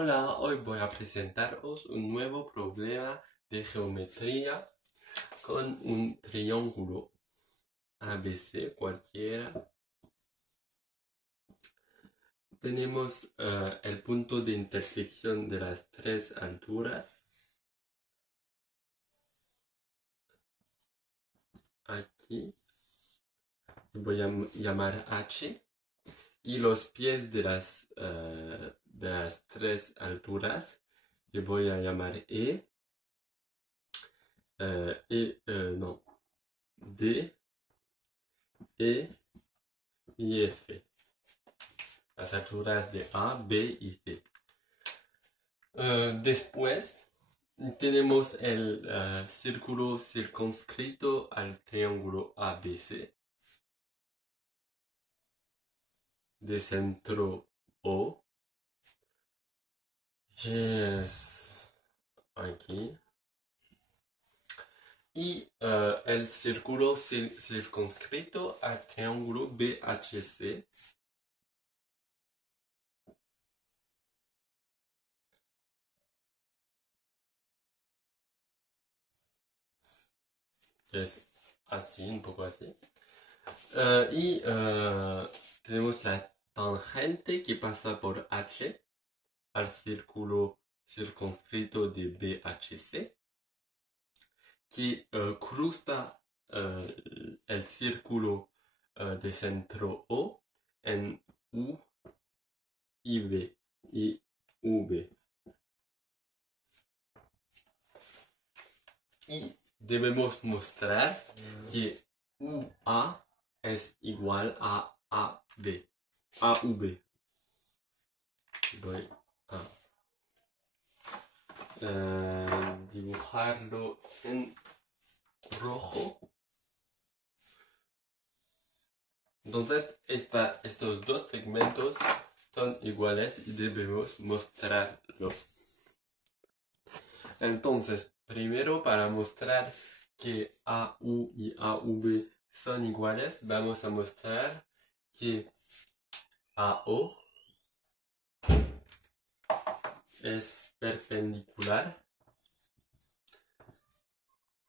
Hola, hoy voy a presentaros un nuevo problema de geometría con un triángulo ABC cualquiera. Tenemos el punto de intersección de las tres alturas. Aquí voy a llamar H. Y los pies de las tres alturas le voy a llamar no, D, E y F. Las alturas de A, B y C. Después tenemos el círculo circunscrito al triángulo ABC de centro O. Aquí. Y el círculo circunscrito al triángulo BHC. Es así, un poco así. Tenemos la tangente que pasa por H al círculo circunscrito de BHC, que cruza el círculo de centro O en U y B y V. Y debemos mostrar que UA es igual a AV. Voy a dibujarlo en rojo. Entonces, estos dos segmentos son iguales y debemos mostrarlo. Entonces, primero para mostrar que AU y AV son iguales, vamos a mostrar que AO es perpendicular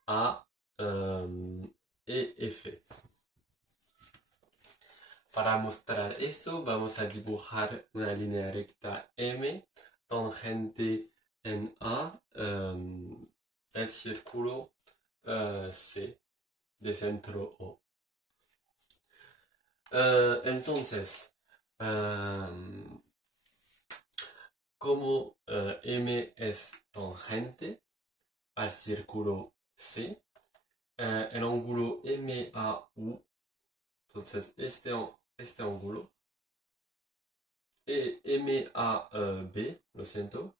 a EF. Para mostrar esto, vamos a dibujar una línea recta M, tangente en A, el círculo C de centro O. Entonces, como M es tangente al círculo C, el ángulo MAU, entonces este ángulo, MAB, lo siento,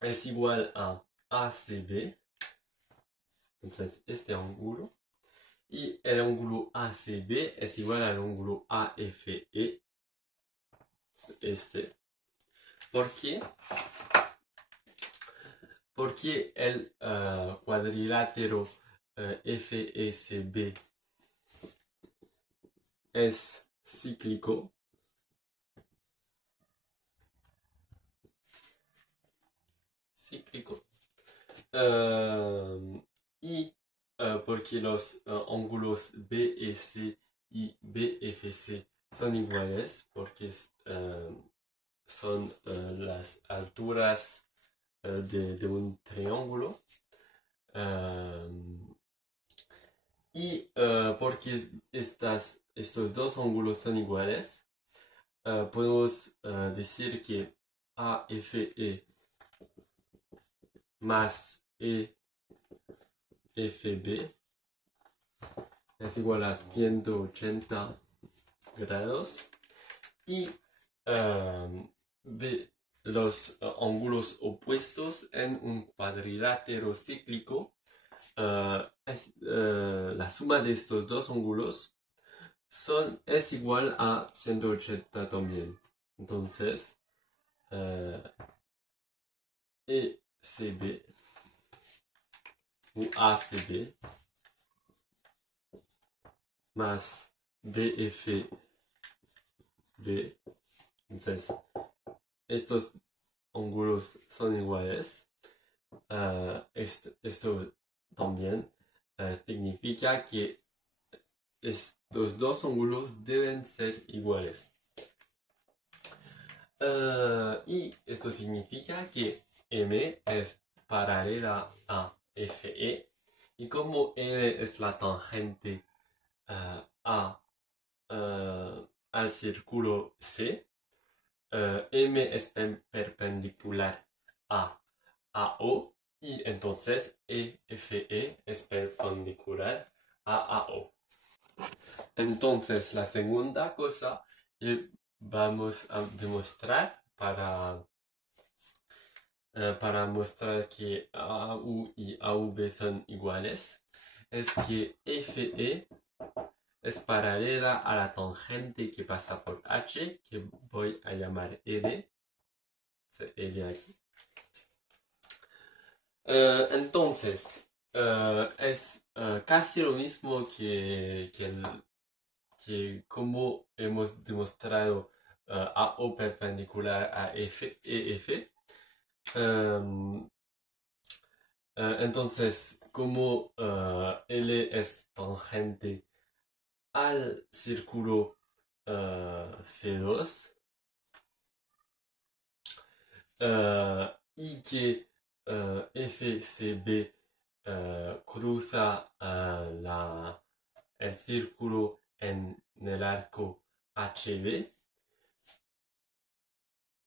es igual a ACB, entonces este ángulo, y el ángulo ACB es igual al ángulo AFE, este. ¿Por qué? Porque el cuadrilátero FECB es cíclico. Y porque los ángulos BEC y BFC son iguales, porque son las alturas de un triángulo. Y porque estos dos ángulos son iguales, podemos decir que AFE más EFB es igual a 180 grados. Y los ángulos opuestos en un cuadrilátero cíclico, la suma de estos dos ángulos es igual a 180 también. Entonces, ECB o ACB más BFB Entonces, estos ángulos son iguales. Esto también significa que estos dos ángulos deben ser iguales. Y esto significa que M es paralela a FE. Y como L es la tangente al círculo C, M es perpendicular a AO y entonces EFE es perpendicular a AO. Entonces la segunda cosa que vamos a demostrar para mostrar que AU y AV son iguales es que FE es paralela a la tangente que pasa por H, que voy a llamar L. L aquí. Entonces, es casi lo mismo que como hemos demostrado AO perpendicular a EF. Entonces, como L es tangente al círculo C2 y que FCB cruza el círculo en el arco HB,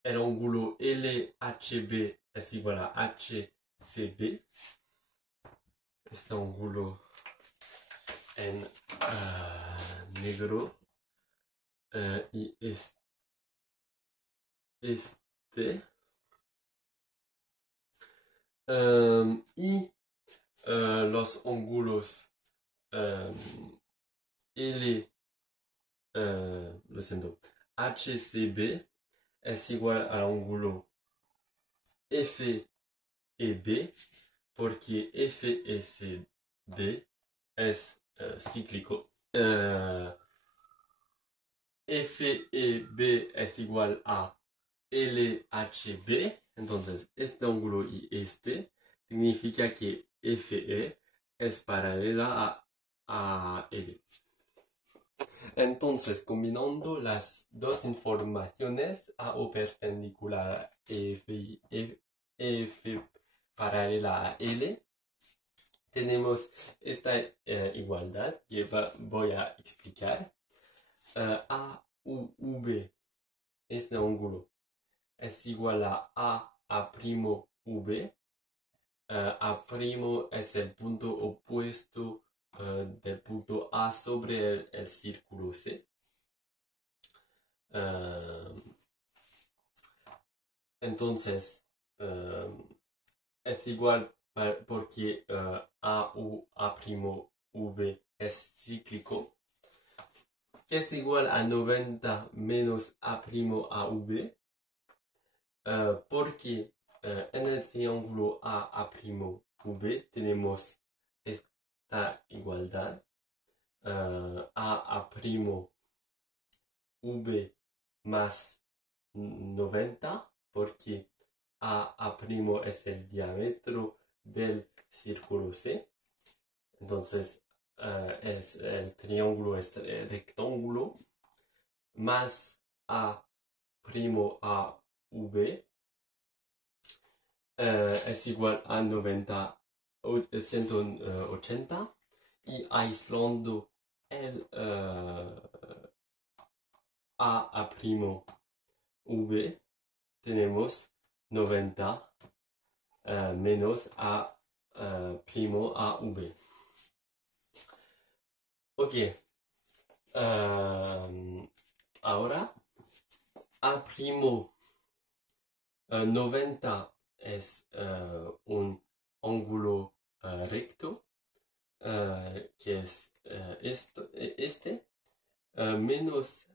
el ángulo LHB es igual a HCB. Este ángulo en negro y este y los ángulos lo siento, HCB es igual al ángulo FEB porque FECB es cíclico. FEB es igual a LHB, entonces este ángulo y este significa que FE es paralela a L. Entonces, combinando las dos informaciones, AO perpendicular a F paralela a L, tenemos esta igualdad que voy a explicar. AUV, este ángulo, es igual a A'V. A' es el punto opuesto del punto A sobre el círculo C. Entonces, es igual porque A'V es cíclico, que es igual a 90 menos A'V, porque en el triángulo AA'V tenemos esta igualdad. AA'V más 90 porque AA'V es el diámetro del círculo C. Entonces el triángulo es rectángulo más A'V es igual a 180 y aislando el A'V tenemos 90 menos A'V. Ok. Ahora A'90 es un ángulo recto que es este menos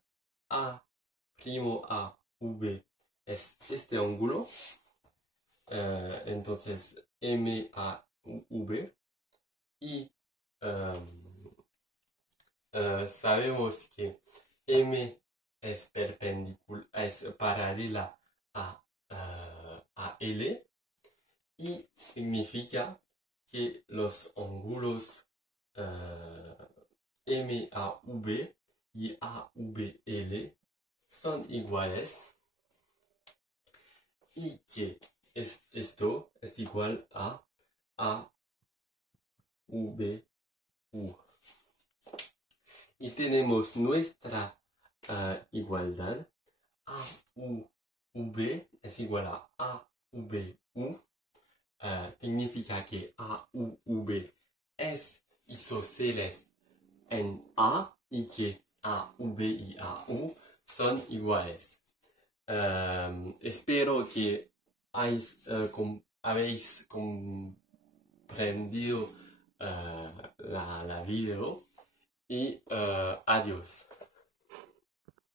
A'V es este ángulo, entonces MAV y sabemos que M es perpendicular, es paralela a L, y significa que los ángulos MAV y AVL son iguales, y que esto es igual a AVU. Y tenemos nuestra igualdad. AUV es igual a AVU. Significa que AUV es isósceles en A y que AV y AU son iguales. Espero que habéis comprendido la video, y adiós.